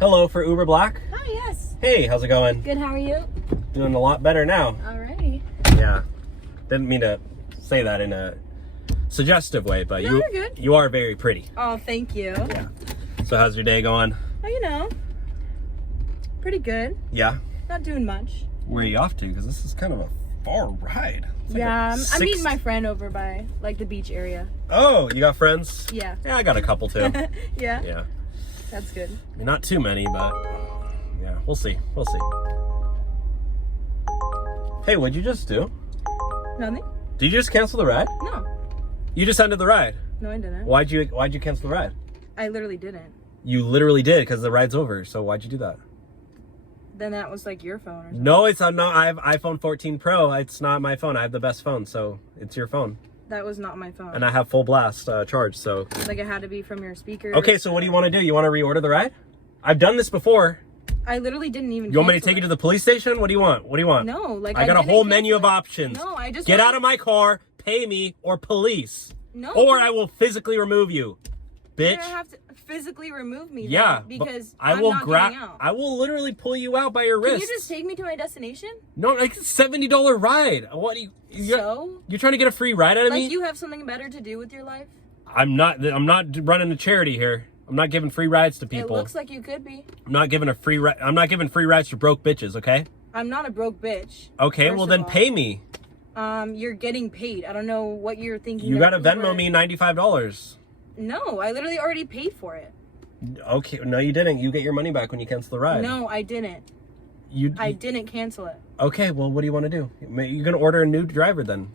Hello for Uber Black. Hi, yes. Hey, how's it going? Good, how are you? Doing a lot better now. Alrighty. Yeah. Didn't mean to say that in a suggestive way, but No, you're good. you are very pretty. Oh, thank you. Yeah. So how's your day going? Oh, you know, pretty good. Yeah. Not doing much. Where are you off to? Because this is kind of a far ride. It's like Yeah, a I'm meeting my friend over by, like, the beach area. Oh, you got friends? Yeah. Yeah, I got a couple too. Yeah? Yeah. That's good. Not too many, but yeah, we'll see. We'll see. Hey, what'd you just do? Nothing? Did you just cancel the ride? No. You just ended the ride. No, I didn't. Why'd you cancel the ride? I literally didn't. You literally did because the ride's over. So why'd you do that? Then that was, like, your phone or something. No, it's not. I have iPhone 14 Pro. It's not my phone. I have the best phone, so it's your phone. That was not my phone. And I have full blast charge, so. Like, it had to be from your speaker. Okay, so what do you want to do? You want to reorder the ride? I've done this before. I literally didn't even You want me to cancel take you it. to the police station? What do you want? What do you want? No, like, I got a didn't whole cancel menu of it. options. No, I just Get wanted- out of my car, pay me, or police. No. Or I will physically remove you, You're bitch. gonna have to physically remove me. Yeah, then, but because I I'm will not grab. getting out. I will literally pull you out by your Can wrist. you just take me to my destination? No, like $70 ride. What do you? So? You're trying to get a free ride out of Like, me? you have something better to do with your life? I'm not running a charity here. I'm not giving free rides to people. It looks like you could be. I'm not giving I'm not giving free rides to broke bitches, okay? I'm not a broke bitch. Okay, first well of then all. pay me. You're getting paid. I don't know what you're thinking. You of gotta Venmo Uber. me $95. No, I literally already paid for it. Okay, no you didn't. You get your money back when you cancel the ride. No, I didn't. I didn't cancel it. Okay, well what do you want to do? You're gonna order a new driver then?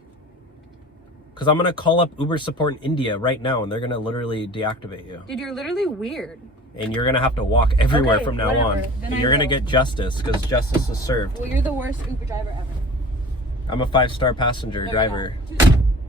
Because I'm gonna call up Uber support in India right now and they're gonna literally deactivate you. Dude, you're literally weird. And you're gonna have to walk everywhere Okay, from now whatever. on. Then And I you're gonna will. get justice because justice is served. Well, you're the worst Uber driver ever. I'm a 5-star passenger No, driver. you're not.